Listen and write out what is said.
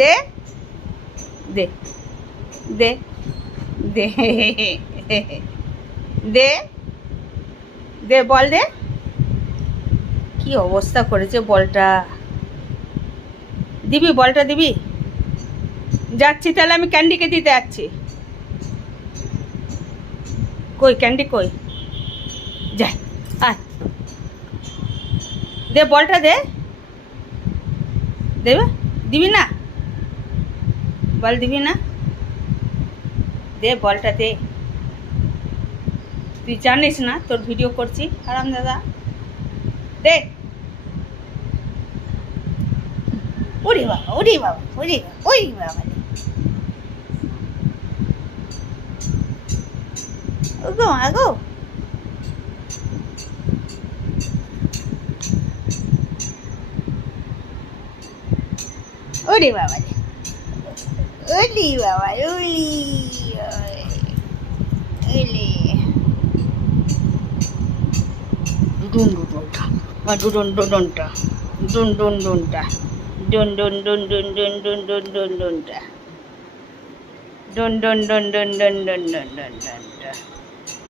দে দে দে দে দে দে বল দে। কি অবস্থা করেছে বলটা। দিবি বলটা দিবি? যাচ্ছি তাহলে, আমি ক্যান্ডিকে দিতে যাচ্ছি। কই ক্যান্ডি কই? যাই, আয় দে বলটা দে। দেবে? দিবি না? বল দিবি না? দে বলটা দে। তুই জানিস না তোর ভিডিও করছি আরাম দাদা? দে। ওরে বাবা ওরে বাবা ওরে বাবা ওই বাবা ওগো আগো। ওরে বাবা ওলি বাবা ওলি ওলি ডুন ডুডুনটা ডুডুন ডুডুনটা ডুন ডুন ডুনটা ডুন ডুন ডুন ডুন ডুন ডুন ডুন ডুন ডুনটা ডুন ডুন ডুন ডুন ডুন ডুন ডুন ডুন ডুনটা।